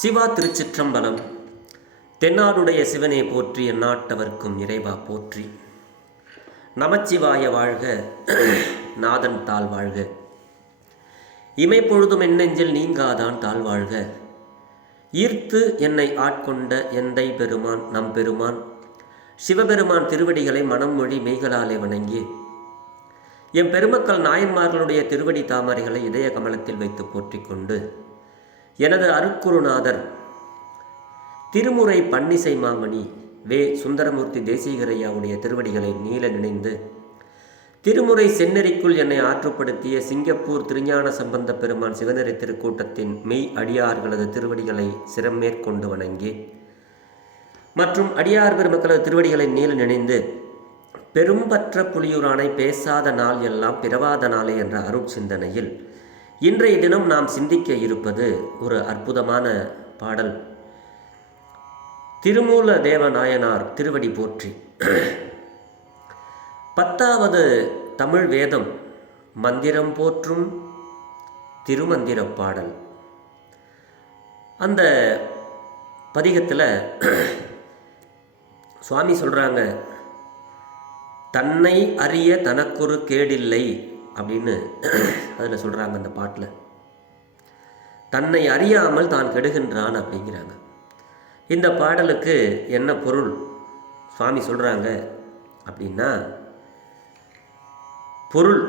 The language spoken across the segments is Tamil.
சிவா திருச்சிற்றம்பலம். தென்னாடுடைய சிவனே போற்றி, எந்நாட்டவர்க்கும் இறைவா போற்றி. நமச்சிவாய வாழ்க, நாதன் தாழ் வாழ்க. இமைப்பொழுதும் என்னெஞ்சில் நீங்காதான் தாழ் வாழ்க. ஈர்த்து என்னை ஆட்கொண்ட எந்தை பெருமான் நம் பெருமான் சிவபெருமான் திருவடிகளை மனம் மொழி மெய்களாலே வணங்கி எம் பெருமக்கள் நாயன்மார்களுடைய திருவடி தாமரைகளை இதய கமலத்தில் வைத்து போற்றிக் கொண்டு எனது அருட்குருநாதர் திருமுறை பன்னிசை மாமணி வே. சுந்தரமூர்த்தி தேசிகரையாவுடைய திருவடிகளை நீல நினைந்து திருமுறை செந்நெறிக்குள் என்னை ஆற்றுப்படுத்திய சிங்கப்பூர் திருஞான சம்பந்த பெருமான் சிவநெறி திருக்கூட்டத்தின் மெய் அடியார்களது திருவடிகளை சிரமேற்கொண்டு வணங்கி மற்றும் அடியார் பெருமக்களது திருவடிகளை நீல நினைந்து பெரும்பற்ற புலியூரானை பேசாத நாள் எல்லாம் பிறவாத நாளே என்ற அருட்சிந்தனையில் இன்றைய தினம் நாம் சிந்திக்க இருப்பது ஒரு அற்புதமான பாடல். திருமூல தேவநாயனார் திருவடி போற்றி. 10வது தமிழ் வேதம் மந்திரம் போற்றும் திருமந்திர பாடல். அந்த பதிகத்தில் சுவாமி சொல்கிறாங்க, தன்னை அறிய தனக்கொரு கேடில்லை அப்படின்னு அதில் சொல்கிறாங்க. அந்த பாட்டில் தன்னை அறியாமல் தான் கெடுகின்றான் அப்படிங்கிறாங்க. இந்த பாடலுக்கு என்ன பொருள் சுவாமி சொல்கிறாங்க அப்படின்னா, பொருள்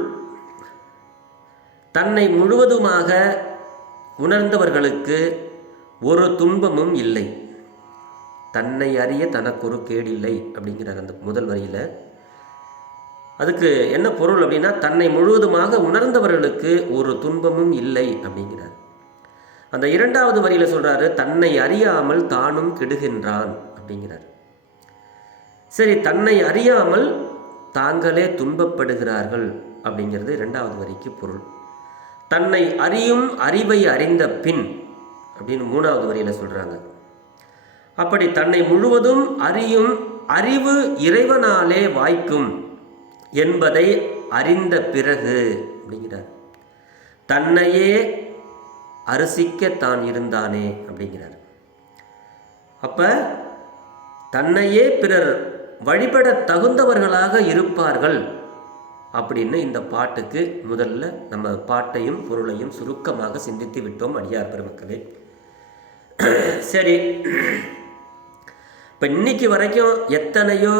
தன்னை முழுவதுமாக உணர்ந்தவர்களுக்கு ஒரு துன்பமும் இல்லை. தன்னை அறிய தனக்கொரு கேடில்லை அப்படிங்கிறாங்க அந்த முதல் வரியில். அதுக்கு என்ன பொருள் அப்படின்னா, தன்னை முழுவதுமாக உணர்ந்தவர்களுக்கு ஒரு துன்பமும் இல்லை அப்படிங்கிறார். அந்த 2வது வரியில் சொல்கிறாரு, தன்னை அறியாமல் தானும் கெடுகின்றான் அப்படிங்கிறார். சரி, தன்னை அறியாமல் தாங்களே துன்பப்படுகிறார்கள் அப்படிங்கிறது 2வது வரிக்கு பொருள். தன்னை அறியும் அறிவை அறிந்த பின் அப்படின்னு 3வது வரியில் சொல்கிறாங்க. அப்படி தன்னை முழுவதும் அறியும் அறிவு இறைவனாலே வாய்க்கும் என்பதை அறிந்த பிறகு அப்படிங்கிறார். தன்னையே அரிசிக்க தான் இருந்தானே அப்படிங்கிறார். அப்ப தன்னையே பிறர் வழிபட தகுந்தவர்களாக இருப்பார்கள் அப்படின்னு இந்த பாட்டுக்கு முதல்ல நம்ம பாட்டையும் பொருளையும் சுருக்கமாக சிந்தித்து விட்டோம் அடியார் பெருமக்களே. சரி, இப்போ இன்னைக்கு வரைக்கும் எத்தனையோ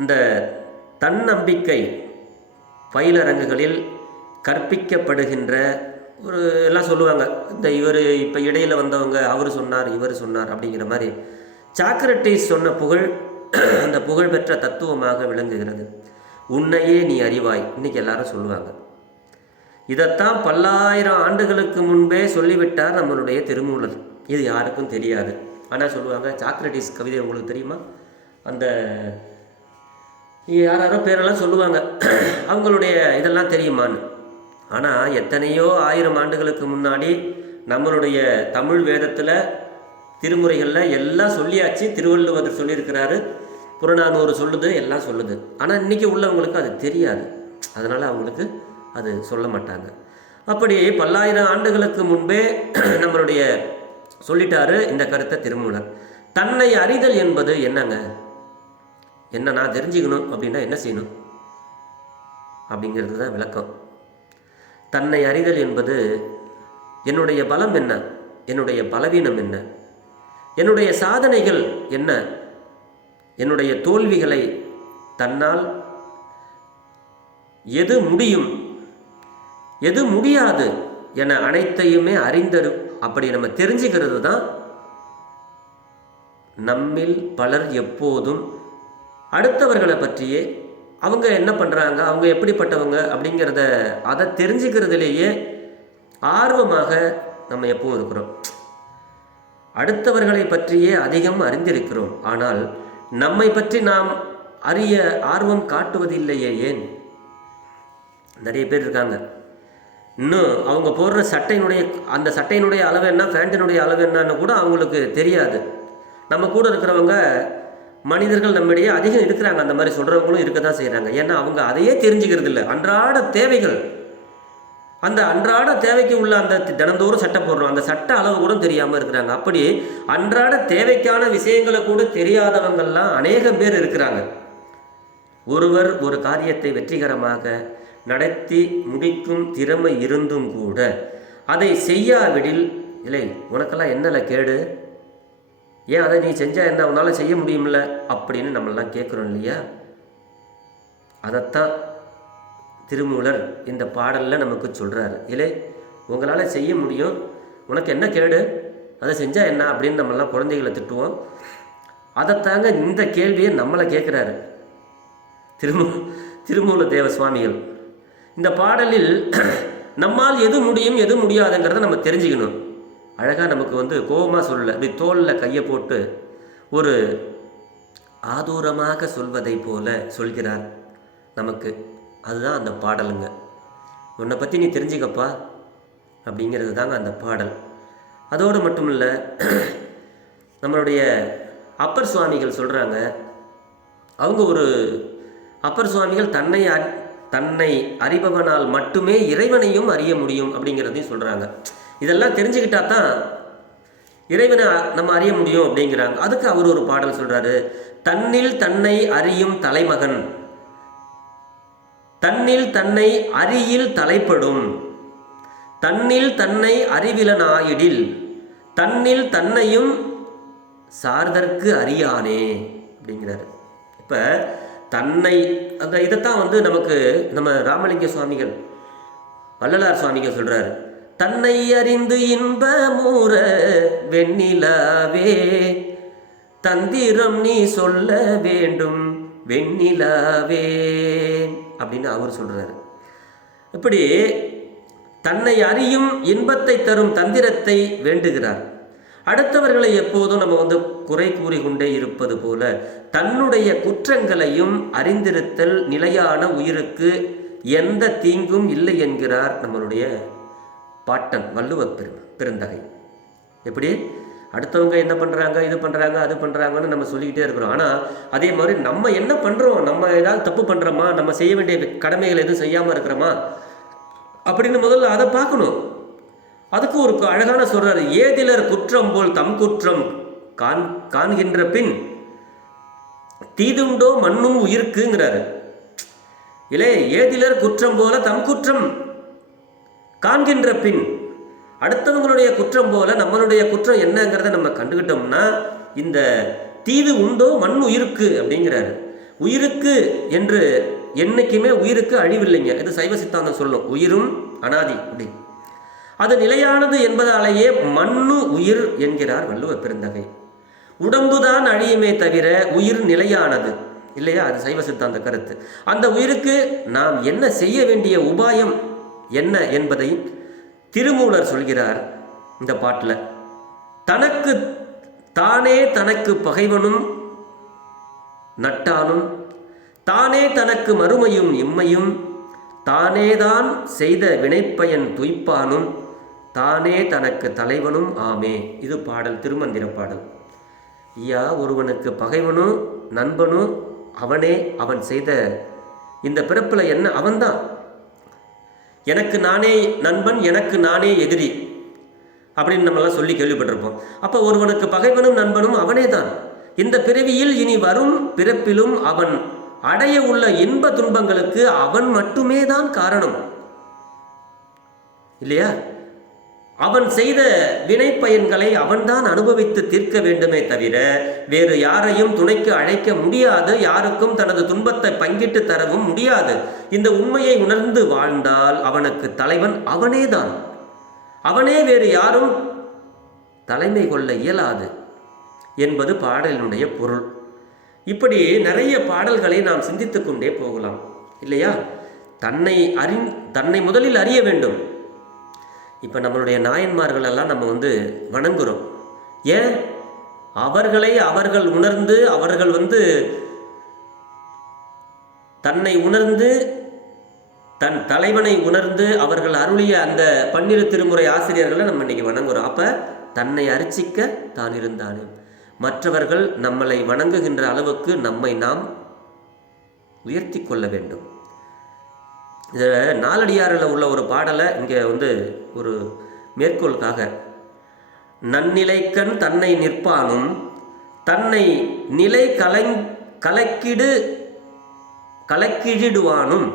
இந்த தன்னம்பிக்கை பயிலரங்குகளில் கற்பிக்கப்படுகின்ற ஒரு எல்லாம் சொல்லுவாங்க, இந்த இவர் இப்போ இடையில் வந்தவங்க அவர் சொன்னார் இவர் சொன்னார் அப்படிங்கிற மாதிரி சாக்ரட்டிஸ் சொன்ன புகழ் அந்த புகழ்பெற்ற தத்துவமாக விளங்குகிறது. உன்னையே நீ அறிவாய் இன்னைக்கு எல்லாரும் சொல்லுவாங்க. இதைத்தான் பல்லாயிரம் ஆண்டுகளுக்கு முன்பே சொல்லிவிட்டார் நம்மளுடைய திருமூலர். இது யாருக்கும் தெரியாது. ஆனால் சொல்லுவாங்க, சாக்ரட்டிஸ் கவிதை உங்களுக்கு தெரியுமா? அந்த யாரோ பேரெல்லாம் சொல்லுவாங்க, அவங்களுடைய இதெல்லாம் தெரியுமான்னு. ஆனால் எத்தனையோ 1000 ஆண்டுகளுக்கு முன்னாடி நம்மளுடைய தமிழ் வேதத்தில் திருமுறைகளில் எல்லாம் சொல்லியாச்சு. திருவள்ளுவர் சொல்லியிருக்கிறாரு, புறநானூறு சொல்லுது, எல்லாம் சொல்லுது. ஆனால் இன்றைக்கி உள்ளவங்களுக்கு அது தெரியாது. அதனால் அவங்களுக்கு அது சொல்ல மாட்டாங்க. அப்படி பல்லாயிரம் ஆண்டுகளுக்கு முன்பே நம்மளுடைய சொல்லிட்டாரு இந்த கருத்தை திருமூலர். தன்னை அறிதல் என்பது என்னங்க? என்ன நான் தெரிஞ்சுக்கணும் அப்படின்னா என்ன செய்யணும் அப்படிங்கிறது தான் விளக்கம். தன்னை அறிதல் என்பது என்னுடைய பலம் என்ன, என்னுடைய பலவீனம் என்ன, என்னுடைய சாதனைகள் என்ன, என்னுடைய தோல்விகளை தன்னால் எது முடியும் எது முடியாது என அனைத்தையுமே அறிந்தரு. அப்படி நம்ம தெரிஞ்சுக்கிறது தான் நம்மில் பலர் எப்போதும் அடுத்தவர்களை பற்றியே அவங்க என்ன பண்ணுறாங்க, அவங்க எப்படிப்பட்டவங்க அப்படிங்கிறத அதை தெரிஞ்சுக்கிறதுலேயே ஆர்வமாக நம்ம எப்பவும் இருக்கிறோம். அடுத்தவர்களை பற்றியே அதிகம் அறிந்திருக்கிறோம். ஆனால் நம்மை பற்றி நாம் அறிய ஆர்வம் காட்டுவதில்லையே. ஏன்? நிறைய பேர் இருக்காங்க, இன்னும் அவங்க போடுற அந்த சட்டையினுடைய அளவு என்ன, பேண்டினுடைய அளவு என்னன்னு கூட அவங்களுக்கு தெரியாது. நம்ம கூட இருக்கிறவங்க மனிதர்கள் நம்மிடையே அதிகம் இருக்கிறாங்க. அந்த மாதிரி சொல்கிறவங்களும் இருக்க தான் செய்கிறாங்க. ஏன்னா அவங்க அதையே தெரிஞ்சுக்கிறது இல்லை. அன்றாட தேவைகள் அந்த அன்றாட தேவைக்கு உள்ள அந்த தினந்தோறும் சட்டை போடுறோம், அந்த சட்ட அளவு கூட தெரியாமல் இருக்கிறாங்க. அப்படி அன்றாட தேவைக்கான விஷயங்களை கூட தெரியாதவங்கள்லாம் அநேகம் பேர் இருக்கிறாங்க. ஒருவர் ஒரு காரியத்தை வெற்றிகரமாக நடத்தி முடிக்கும் திறமை இருந்தும் கூட அதை செய்யாவிடில், இல்லை உனக்கெல்லாம் என்னல கேடு, ஏன் அதை நீ செஞ்சால் என்ன, உன்னால் செய்ய முடியும்ல அப்படின்னு நம்மளாம் கேட்குறோம் இல்லையா? அதைத்தான் திருமூலர் இந்த பாடலில் நமக்கு சொல்கிறாரு. இல்லை உங்களால் செய்ய முடியும், உனக்கு என்ன கேடு, அதை செஞ்சால் என்ன அப்படின்னு நம்மளாம் குழந்தைகளை திட்டுவோம். அதைத்தாங்க இந்த கேள்வியை நம்மளை கேட்குறாரு திருமூல தேவ சுவாமிகள். இந்த பாடலில் நம்மால் எது முடியும் எது முடியாதுங்கிறத நம்ம தெரிஞ்சுக்கணும். அழகாக நமக்கு கோபமாக சொல்லலை, இப்படி தோளில் கையை போட்டு ஒரு ஆதூரமாக சொல்வதை போல சொல்கிறார் நமக்கு. அதுதான் அந்த பாடலுங்க. உன்னை பற்றி நீ தெரிஞ்சுக்கப்பா அப்படிங்கிறது தாங்க அந்த பாடல். அதோடு மட்டும் இல்லை, நம்மளுடைய அப்பர் சுவாமிகள் சொல்கிறாங்க. அவங்க ஒரு அப்பர் சுவாமிகள் தன்னை அறிபவனால் மட்டுமே இறைவனையும் அறிய முடியும் அப்படிங்கிறதையும் சொல்கிறாங்க. இதெல்லாம் தெரிஞ்சுக்கிட்டா தான் இறைவனை நம்ம அறிய முடியும் அப்படிங்கிறாங்க. அதுக்கு அவர் ஒரு பாடல் சொல்கிறாரு. தன்னில் தன்னை அறியும் தலைமகன் தன்னில் தன்னை அறியில் தலைப்படும், தன்னில் தன்னை அறிவிலனாயிடில் தன்னில் தன்னையும் சார்தற்கு அறியானே அப்படிங்கிறாரு. இப்போ தன்னை அந்த இதைத்தான் நமக்கு நம்ம ராமலிங்க சுவாமிகள் வள்ளலார் சுவாமிகள் சொல்கிறாரு. தன்னை அறிந்து இன்பமூற வெண்ணிலாவே தந்திரம் நீ சொல்ல வேண்டும் வெண்ணிலாவே அப்படின்னு அவர் சொல்கிறாரு. இப்படி தன்னை அறியும் இன்பத்தை தரும் தந்திரத்தை வேண்டுகிறார். அடுத்தவர்களை எப்போதும் நம்ம குறை கூறிக்கொண்டே இருப்பது போல தன்னுடைய குற்றங்களையும் அறிந்திருத்தல் நிலையான உயிருக்கு எந்த தீங்கும் இல்லை என்கிறார் நம்மளுடைய பாட்டன் வள்ளுவ பெருந்தகை. எப்படி அடுத்தவங்க என்ன பண்ணுறாங்க, இது பண்ணுறாங்க, அது பண்ணுறாங்கன்னு நம்ம சொல்லிக்கிட்டே இருக்கிறோம். ஆனால் அதே மாதிரி நம்ம என்ன பண்ணுறோம், நம்ம ஏதாவது தப்பு பண்ணுறோமா, நம்ம செய்ய வேண்டிய கடமைகள் எதுவும் செய்யாமல் இருக்கிறோமா அப்படின்னு முதல்ல அதை பார்க்கணும். அதுக்கு ஒரு அழகான சொல்றாரு. ஏதிலர் குற்றம் போல் தம் குற்றம் காண்கின்ற பின் தீதுண்டோ மண்ணும் உயிர்க்குங்கிறாரு. இல்லை ஏதிலர் குற்றம் போல தம் குற்றம் காண்கின்ற பின், அடுத்தவங்களுடைய குற்றம் போல நம்மளுடைய குற்றம் என்னங்கிறத நம்ம கண்டுகிட்டோம்னா இந்த தீது உண்டோ மண் உயிருக்கு அப்படிங்கிறாரு. உயிருக்கு என்று என்னைக்குமே உயிருக்கு அழிவில்லைங்க. இது சைவ சித்தாந்தம் சொல்லும். உயிரும் அனாதி அப்படி அது நிலையானது என்பதாலேயே மண்ணு உயிர் என்கிறார் வள்ளுவ பெருந்தகை. உடம்புதான் அழியுமே தவிர உயிர் நிலையானது இல்லையா? அது சைவ சித்தாந்த கருத்து. அந்த உயிருக்கு நாம் என்ன செய்ய வேண்டிய உபாயம் என்ன என்பதை திருமூலர் சொல்கிறார் இந்த பாட்டில். தனக்கு தானே தனக்கு பகைவனும் நட்டானும் தானே தனக்கு மறுமையும் இம்மையும் தானேதான் செய்த வினைப்பயன் துய்ப்பானும் தானே தனக்கு தலைவனும் ஆமே. இது பாடல், திருமந்திர பாடல். ஐயா, ஒருவனுக்கு பகைவனும் நண்பனும் அவனே. அவன் செய்த இந்த பிறப்பில் என்ன அவன்தான். எனக்கு நானே நண்பன், எனக்கு நானே எதிரி அப்படின்னு நம்மளாம் சொல்லி கேள்விப்பட்டிருப்போம். அப்போ ஒருவனுக்கு பகைவனும் நண்பனும் அவனே தான். இந்த பிறவியில் இனி வரும் பிறப்பிலும் அவன் அடைய உள்ள இன்ப துன்பங்களுக்கு அவன் மட்டுமே தான் காரணம் இல்லையா? அவன் செய்த வினை பயன்களை அவன்தான் அனுபவித்து தீர்க்க வேண்டுமே தவிர வேறு யாரையும் துணைக்கு அழைக்க முடியாது. யாருக்கும் தனது துன்பத்தை பங்கிட்டு தரவும் முடியாது. இந்த உண்மையை உணர்ந்து வாழ்ந்தால் அவனுக்கு தலைவன் அவனேதான். அவனே, வேறு யாரும் தலைமை கொள்ள இயலாது என்பது பாடலினுடைய பொருள். இப்படி நிறைய பாடல்களை நாம் சிந்தித்து கொண்டே போகலாம் இல்லையா? தன்னை முதலில் அறிய வேண்டும். இப்போ நம்மளுடைய நாயன்மார்கள் எல்லாம் நம்ம வணங்குறோம். ஏன்? அவர்கள் உணர்ந்து அவர்கள் தன்னை உணர்ந்து தன் தலைவனை உணர்ந்து அவர்கள் அருளிய அந்த 12 திருமுறை ஆசிரியர்களை நம்ம இன்னைக்கு வணங்குறோம். அப்போ தன்னை அர்ச்சிக்க தான் இருந்தானே. மற்றவர்கள் நம்மளை வணங்குகின்ற அளவுக்கு நம்மை நாம் உயர்த்தி கொள்ள வேண்டும். இதில் நாலடியாரில் உள்ள ஒரு பாடலை இங்கே வந்து ஒரு மேற்கோளுக்காக, நன்னிலைக்கண் தன்னை நிற்பானும் தன்னை நிலை கலக்கிடுவானும்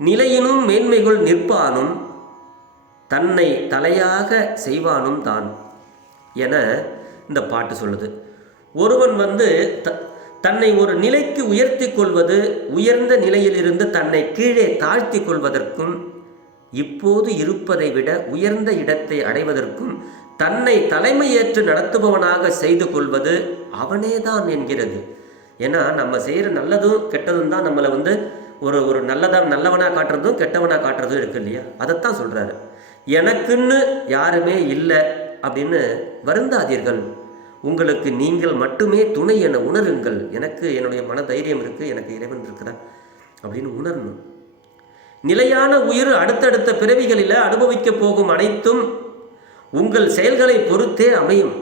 நிலையினும் மேன்மைகள் நிற்பானும் தன்னை தலையாக செய்வானும் தான் என இந்த பாட்டு சொல்லுது. ஒருவன் வந்து தன்னை ஒரு நிலைக்கு உயர்த்தி கொள்வது, உயர்ந்த நிலையிலிருந்து தன்னை கீழே தாழ்த்தி கொள்வதற்கும், இப்போது இருப்பதை விட உயர்ந்த இடத்தை அடைவதற்கும் தன்னை தலைமையேற்று நடத்துபவனாக செய்து கொள்வது அவனேதான் என்கிறது. ஏன்னா நம்ம செய்கிற நல்லதும் கெட்டதும் தான் நம்மளை வந்து ஒரு நல்லவனாக காட்டுறதும் கெட்டவனாக காட்டுறதும் இருக்கு இல்லையா? அதைத்தான் சொல்கிறாரு. எனக்குன்னு யாருமே இல்லை அப்படின்னு வருந்தாதீர்கள், உங்களுக்கு நீங்கள் மட்டுமே துணை என உணருங்கள். எனக்கு என்னுடைய மன தைரியம் இருக்குது, எனக்கு இறைவன் இருக்கிறார் அப்படின்னு உணரணும். நிலையான உயிர் அடுத்தடுத்த பிறவிகளில் அனுபவிக்க போகும் அனைத்தும் உங்கள் செயல்களை பொறுத்தே அமையும்.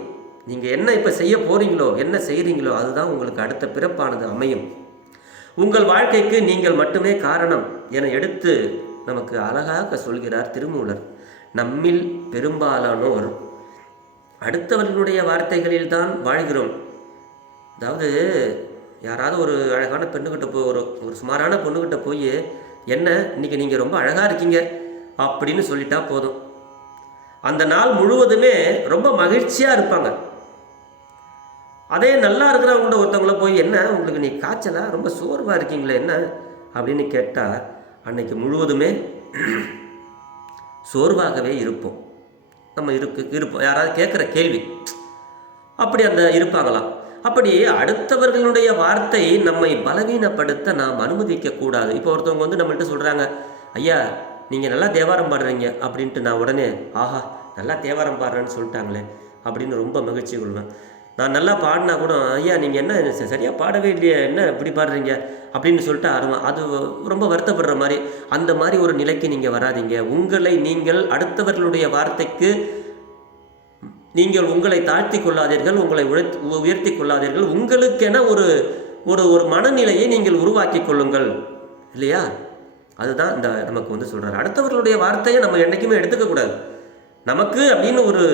நீங்கள் என்ன இப்போ செய்ய போகிறீங்களோ, என்ன செய்கிறீங்களோ, அதுதான் உங்களுக்கு அடுத்த பிறப்பானது அமையும். உங்கள் வாழ்க்கைக்கு நீங்கள் மட்டுமே காரணம் என எடுத்து நமக்கு அழகாக சொல்கிறார் திருமூலர். நம்மில் பெரும்பாலானோர் அடுத்தவர்களுடைய வார்த்தைகளில் தான் வாழ்கிறோம். அதாவது யாராவது ஒரு அழகான பெண்ணுக்கிட்ட போய் ஒரு சுமாரான பொண்ணுக்கிட்ட போய், என்ன இன்னைக்கு நீங்கள் ரொம்ப அழகாக இருக்கீங்க அப்படின்னு சொல்லிட்டா போதும், அந்த நாள் முழுவதுமே ரொம்ப மகிழ்ச்சியாக இருப்பாங்க. அதே நல்லா இருக்கிறவங்கள்ட்ட ஒருத்தவங்கள போய், என்ன உங்களுக்கு நீ காய்ச்சலா, ரொம்ப சோர்வாக இருக்கீங்களே என்ன அப்படின்னு கேட்டால், அன்னைக்கு முழுவதுமே சோர்வாகவே இருப்போம். நம்ம இருப்போம். யாராவது கேட்குற கேள்வி அப்படி அந்த இருப்பாங்களாம். அப்படி அடுத்தவர்களுடைய வார்த்தை நம்மை பலவீனப்படுத்த நாம் அனுமதிக்க கூடாது. இப்போ ஒருத்தவங்க வந்து நம்மள்கிட்ட சொல்கிறாங்க, ஐயா நீங்கள் நல்லா தேவாரம் பாடுறீங்க அப்படின்ட்டு, நான் உடனே ஆஹா நல்லா தேவாரம் பாடுறேன்னு சொல்லிட்டாங்களே அப்படின்னு ரொம்ப மகிழ்ச்சி கொள்வேன். நான் நல்லா பாடினா கூட, ஐயா நீங்கள் என்ன சரியாக பாடவே இல்லையே, என்ன இப்படி பாடுறீங்க அப்படின்னு சொல்லிட்டு அது ரொம்ப வருத்தப்படுற மாதிரி, அந்த மாதிரி ஒரு நிலைக்கு நீங்கள் வராதிங்க. உங்களை நீங்கள் அடுத்தவர்களுடைய வார்த்தைக்கு நீங்கள் உங்களை தாழ்த்தி கொள்ளாதீர்கள், உங்களை உயர்த்தி கொள்ளாதீர்கள். உங்களுக்கென ஒரு ஒரு மனநிலையை நீங்கள் உருவாக்கி கொள்ளுங்கள் இல்லையா? அதுதான் இந்த நமக்கு வந்து சொல்கிறார். அடுத்தவர்களுடைய வார்த்தையை நம்ம என்றைக்குமே எடுத்துக்கக்கூடாது. நமக்கு அப்படின்னு ஒரு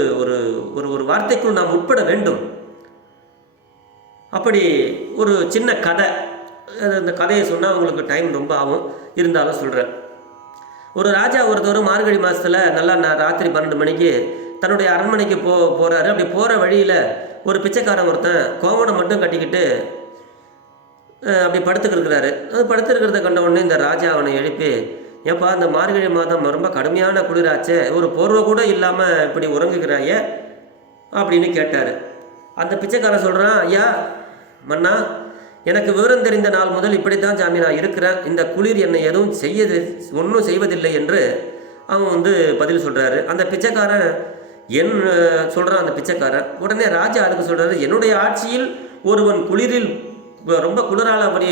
ஒரு வார்த்தைக்குள் நாம் உட்பட வேண்டும். அப்படி ஒரு சின்ன கதை, அந்த கதையை சொன்னால் உங்களுக்கு டைம் ரொம்ப ஆகும், இருந்தாலும் சொல்கிறேன். ஒரு ராஜா ஒருத்தர் மார்கழி மாதத்தில் நல்லா ராத்திரி 12 மணிக்கு தன்னுடைய அரண்மனைக்கு போகிறாரு. அப்படி போகிற வழியில் ஒரு பிச்சைக்காரன் ஒருத்தன் கோவணம் மட்டும் கட்டிக்கிட்டு அப்படி படுத்துக்கிருக்கிறாரு. அது படுத்துருக்கிறத கண்ட உடனே இந்த ராஜா அவனை எழுப்பி, ஏப்பா இந்த மார்கழி மாதம் ரொம்ப கடுமையான குளிராச்சே, ஒரு போர்வை கூட இல்லாமல் இப்படி உறங்குகிறாய அப்படின்னு கேட்டார். அந்த பிச்சைக்காரன் சொல்கிறான், ஐயா மன்னா, எனக்கு விவரம் தெரிந்த நாள் முதல் இப்படித்தான் சாமி நான் இருக்கிறேன், இந்த குளிர் என்னை எதுவும் ஒன்றும் செய்வதில்லை என்று அவன் வந்து பதில் சொல்கிறாரு. அந்த பிச்சைக்காரன் சொல்கிறான் அந்த பிச்சைக்காரன். உடனே ராஜா அதுக்கு சொல்கிறாரு, என்னுடைய ஆட்சியில் ஒருவன் குளிரில் ரொம்ப குளிரால் அப்படி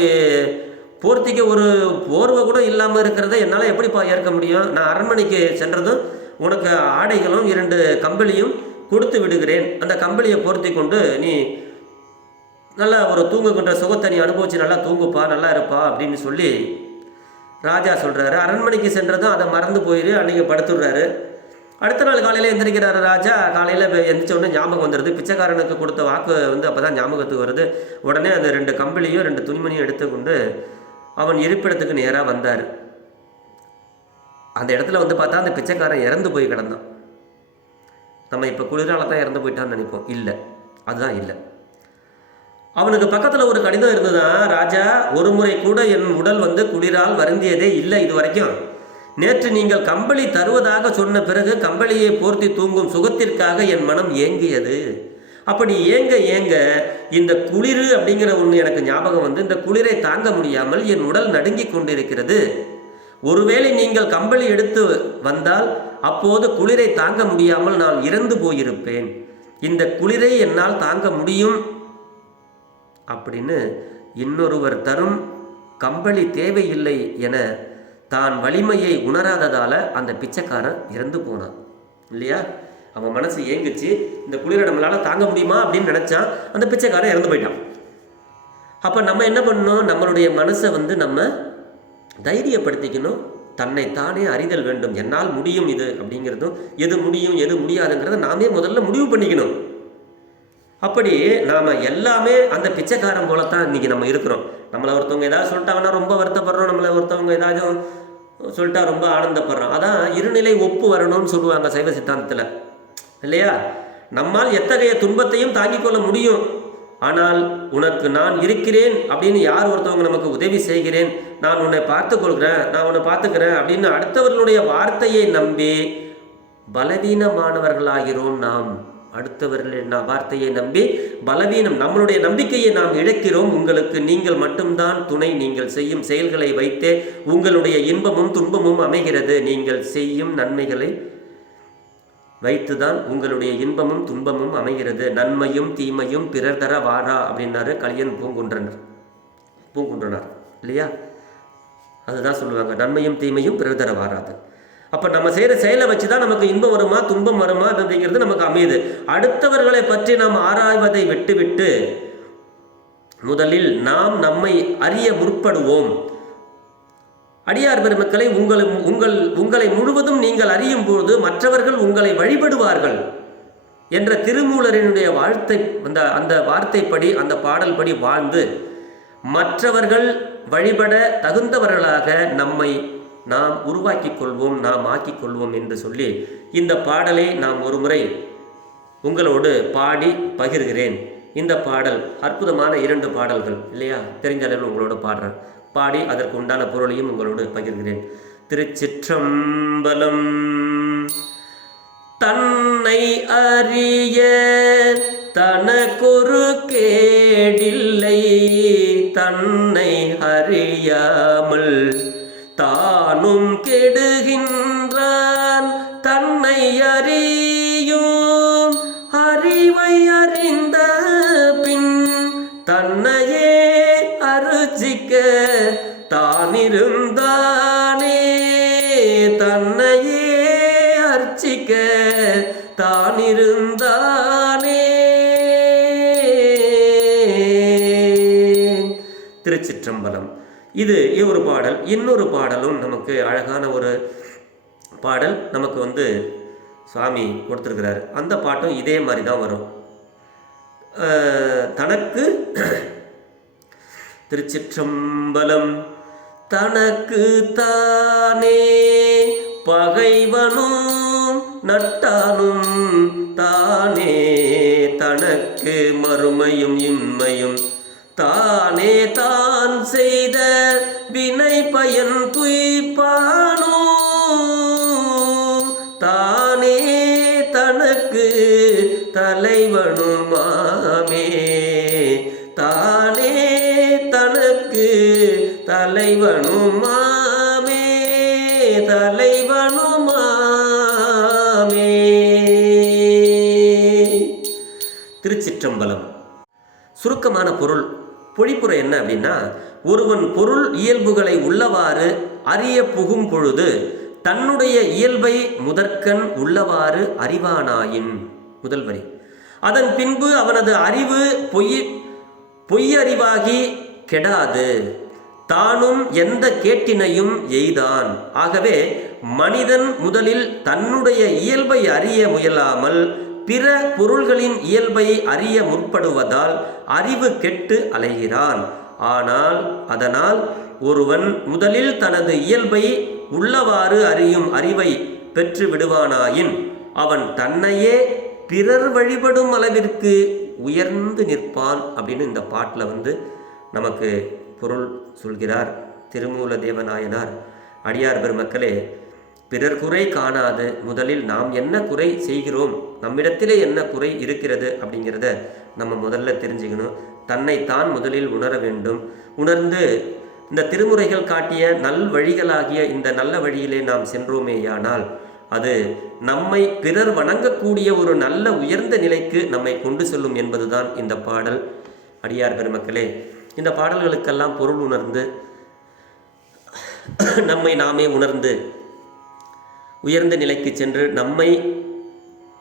போர்த்திக்க ஒரு போர்வை கூட இல்லாமல் இருக்கிறத என்னால் எப்படிப்பா ஏற்க முடியும்? நான் அரண்மனைக்கு சென்றதும் உனக்கு ஆடைகளும் 2 கம்பளியும் கொடுத்து விடுகிறேன், அந்த கம்பளியை போர்த்தி கொண்டு நீ நல்லா ஒரு தூங்குகின்ற சுகத்தை நீ அனுபவிச்சு நல்லா தூங்குப்பா, நல்லா இருப்பா அப்படின்னு சொல்லி ராஜா சொல்கிறாரு. அரண்மனைக்கு சென்றதும் அதை மறந்து போயிரு, அன்றைக்கி படுத்துடுறாரு. அடுத்த நாள் காலையில் எந்திரிக்கிறாரு ராஜா. காலையில் எந்திரிச்ச உடனே ஞாபகம் வந்துடுது, பிச்சைக்காரனுக்கு கொடுத்த வாக்கு வந்து அப்போ தான் ஞாபகத்துக்கு வருது. உடனே அந்த 2 கம்பளியும் 2 துணிமணியும் எடுத்துக்கொண்டு அவன் இருப்பிடத்துக்கு நேராக வந்தார். அந்த இடத்துல வந்து பார்த்தா அந்த பிச்சைக்காரன் இறந்து போய் கிடந்தான். நம்ம இப்போ குளிரால் தான் இறந்து போயிட்டான்னு நினைப்போம், இல்லை, அதுதான் இல்லை. அவனுக்கு பக்கத்தில் ஒரு கடிதம் இருந்ததுதான், ராஜா ஒரு முறை கூட என் உடல் வந்து குளிரால் வருந்தியதே இல்லை இது வரைக்கும். நேற்று நீங்கள் கம்பளி தருவதாக சொன்ன பிறகு கம்பளியை போர்த்தி தூங்கும் சுகத்திற்காக என் மனம் ஏங்கியது. அப்படி ஏங்க இந்த குளிர் அப்படிங்கிற ஒன்று எனக்கு ஞாபகம் வந்து இந்த குளிரை தாங்க முடியாமல் என் உடல் நடுங்கி கொண்டிருக்கிறது. ஒருவேளை நீங்கள் கம்பளி எடுத்து வந்தால் அப்போது குளிரை தாங்க முடியாமல் நான் இறந்து போயிருப்பேன். இந்த குளிரை என்னால் தாங்க முடியும் அப்படின்னு இன்னொருவர் தரும் கம்பளி தேவையில்லை என தான் வலிமையை உணராததால அந்த பிச்சைக்காரன் இறந்து போனான் இல்லையா? அவன் மனசு ஏங்குச்சு, இந்த குளிரை நம்மளால தாங்க முடியுமா அப்படின்னு நினைச்சான், அந்த பிச்சைக்காரன் இறந்து போயிட்டான். அப்போ நம்ம என்ன பண்ணணும்? நம்மளுடைய மனசை வந்து நம்ம தைரியப்படுத்திக்கணும். தன்னைத்தானே அறிதல் வேண்டும். என்னால் முடியும் இது அப்படிங்கிறதும், எது முடியும் எது முடியாதுங்கிறத நாமே முதல்ல முடிவு பண்ணிக்கணும். அப்படி நாம் எல்லாமே அந்த பிச்சைக்காரன் போலத்தான் இன்றைக்கி நம்ம இருக்கிறோம். நம்மளை ஒருத்தவங்க ஏதாவது சொல்லிட்டாங்கன்னா ரொம்ப வருத்தப்படுறோம், நம்மளை ஒருத்தவங்க ஏதாவது சொல்லிட்டா ரொம்ப ஆனந்தப்படுறோம். அதான் இருநிலை ஒப்பு வரணும்னு சொல்லுவாங்க சைவ சித்தாந்தத்தில், இல்லையா? நம்மால் எத்தகைய துன்பத்தையும் தாங்கிக் கொள்ள முடியும். ஆனால் உனக்கு நான் இருக்கிறேன் அப்படின்னு யார் ஒருத்தவங்க நமக்கு உதவி செய்கிறேன், நான் உன்னை பார்த்துக்கொள்கிறேன், நான் உன்னை பார்த்துக்கிறேன் அப்படின்னு அடுத்தவர்களுடைய வார்த்தையை நம்பி பலவீனமானவர்களாகிறோம். நாம் அடுத்தவர்களின் வார்த்தையை நம்பி பலவீனம், நம்மளுடைய நம்பிக்கையை நாம் இழக்கிறோம். உங்களுக்கு நீங்கள் மட்டும்தான் துணை. நீங்கள் செய்யும் செயல்களை வைத்தே உங்களுடைய இன்பமும் துன்பமும் அமைகிறது. நீங்கள் செய்யும் நன்மைகளை வைத்துதான் உங்களுடைய இன்பமும் துன்பமும் அமைகிறது. நன்மையும் தீமையும் பிறர் தர வாரா அப்படின்னாரு கலியன் பூங்குன்றனார், இல்லையா? அதுதான் சொல்லுவாங்க, நன்மையும் தீமையும் பிறர் தர வாராது. அப்போ நம்ம செய்கிற செயலை வச்சு தான் நமக்கு இன்பம் வருமா துன்பம் வருமா அப்படிங்கிறது நமக்கு அமையுது. அடுத்தவர்களை பற்றி நாம் ஆராய்வதை விட்டுவிட்டு முதலில் நாம் நம்மை அறிய முற்படுவோம். அடியார் பெருமக்களை, உங்களை முழுவதும் நீங்கள் அறியும் போது மற்றவர்கள் உங்களை வழிபடுவார்கள் என்ற திருமூலரினுடைய அந்த வார்த்தைப்படி, அந்த பாடல் படி வாழ்ந்து மற்றவர்கள் வழிபட தகுந்தவர்களாக நம்மை நாம் உருவாக்கிக் கொள்வோம், நாம் ஆக்கிக் கொள்வோம் என்று சொல்லி இந்த பாடலை நாம் ஒரு முறை உங்களோடு பாடி பகிர்கிறேன். இந்த பாடல் அற்புதமான 2 பாடல்கள், இல்லையா? தெரிஞ்ச அளவில் உங்களோட பாடுறேன். பாடி அதற்கு உண்டான பொருளையும் உங்களோடு பகிர்கிறேன். திருச்சிற்றம்பலம். தன்னை அறிய தனக்கொரு கேடில்லை, தன்னை அறியாமல் தானும் கெடுகின்றான். தன்னை அறியும் அறிவை அறிந்த பின் தன்னையே அருச்சிக்க தானிருந்தானே, தன்னையே அர்ச்சிக்க தானிருந்தானே. திருச்சிற்றம்பலம். இது ஒரு பாடல். இன்னொரு பாடலும் நமக்கு அழகான ஒரு பாடல் நமக்கு சுவாமி கொடுத்துருக்கிறாரு. அந்த பாட்டும் இதே மாதிரி தான் வரும். தனக்கு திருச்சிற்றம்பலம். தனக்கு தானே பகைவனும் நட்டானும் தானே, தனக்கு மறுமையும் இம்மையும் தானே தான் செய்த வினை பயன் துய்ப்பானோ, தானே தனக்கு தலைவனுமாமே, தானே தனக்கு தலைவனுமாமே, தலைவனுமாமே. திருச்சிற்றம்பலம். சுருக்கமான பொருள், பொழிப்புரை என்ன அப்படின்னா, ஒருவன் பொருள் இயல்புகளை உள்ளவாறு அறிய புகும் பொழுது தன்னுடைய இயல்பை முதற்கண் உள்ளவாறு அறிவானாயின். முதல் வரி. அதன் பின்பு அவனது அறிவு பொய்யறிவாகி கெடாது, தானும் எந்த கேட்டினையும் எய்தான். ஆகவே மனிதன் முதலில் தன்னுடைய இயல்பை அறிய முயலாமல் பிற பொருள்களின் இயல்பை அறிய முற்படுவதால் அறிவு கெட்டு அலைகிறான். ஆனால் அதனால் ஒருவன் முதலில் தனது இயல்பை உள்ளவாறு அறியும் அறிவை பெற்று விடுவானாயின் அவன் தன்னையே பிறர் வழிபடும் அளவிற்கு உயர்ந்து நிற்பான் அப்படின்னு இந்த பாட்டில் நமக்கு பொருள் சொல்கிறார் திருமூல தேவநாயனார். அடியார் பெருமக்களே, பிறர் குறை காணாது முதலில் நாம் என்ன குறை செய்கிறோம், நம்மிடத்திலே என்ன குறை இருக்கிறது அப்படிங்கிறத நம்ம முதல்ல தெரிஞ்சுக்கணும். தன்னைத்தான் முதலில் உணர வேண்டும். உணர்ந்து இந்த திருமுறைகள் காட்டிய நல் வழிகளாகிய இந்த நல்ல வழியிலே நாம் சென்றோமேயானால் அது நம்மை பிறர் வணங்கக்கூடிய ஒரு நல்ல உயர்ந்த நிலைக்கு நம்மை கொண்டு செல்லும் என்பதுதான் இந்த பாடல். அடியார் பெருமக்களே, இந்த பாடல்களுக்கெல்லாம் பொருள் உணர்ந்து நம்மை நாமே உணர்ந்து உயர்ந்த நிலைக்கு சென்று நம்மை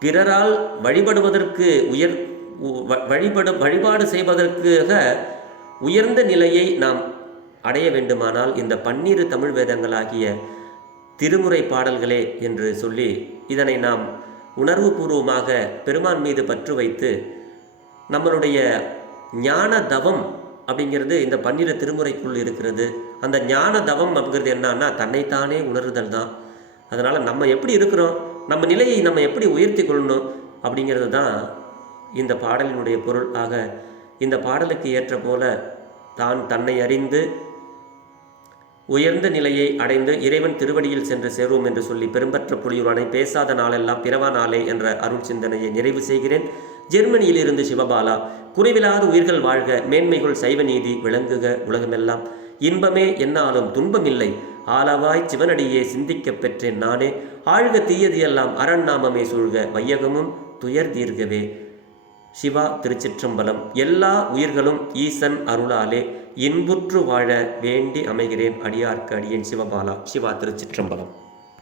பிறரால் வழிபடுவதற்கு வழிபாடு செய்வதற்காக உயர்ந்த நிலையை நாம் அடைய வேண்டுமானால் இந்த 12 தமிழ் வேதங்களாகிய திருமுறை பாடல்களே என்று சொல்லி இதனை நாம் உணர்வுபூர்வமாக பெருமான் மீது பற்று வைத்து நம்மளுடைய ஞான தவம் அப்படிங்கிறது இந்த 12 திருமுறைக்குள் இருக்கிறது. அந்த ஞான தவம் அப்படிங்கிறது என்னன்னா தன்னைத்தானே உணர்தல் தான். அதனால் நம்ம எப்படி இருக்கிறோம், நம்ம நிலையை நம்ம எப்படி உயர்த்தி கொள்ளணும் அப்படிங்கிறது தான் இந்த பாடலினுடைய பொருள். ஆக இந்த பாடலுக்கு ஏற்ற போல தான் தன்னை அறிந்து உயர்ந்த நிலையை அடைந்து இறைவன் திருவடியில் சென்று சேருவோம் என்று சொல்லி பெரும்பற்ற புலியூரானை பேசாத நாளெல்லாம் பிறவா நாளே என்ற அருள் சிந்தனையை நிறைவு செய்கிறேன். ஜெர்மனியில் இருந்து சிவபாலா. குறைவில்லாத உயிர்கள் வாழ்க, மேன்மைகள் சைவ நீதி விளங்குக உலகமெல்லாம். இன்பமே என்னாலும் துன்பமில்லை, ஆளவாய் சிவனடியே சிந்திக்கப் பெற்றேன் நானே. ஆழ்க தீயது எல்லாம் அரண்நாமமே சூழ்க, வையகமும் துயர் தீர்கவே. சிவா திருச்சிற்றம்பலம். எல்லா உயிர்களும் ஈசன் அருளாலே இன்புற்று வாழ வேண்டி அமைகிறேன். அடியார்க்கு அடியேன் சிவபாலா. சிவா திருச்சிற்றம்பலம்.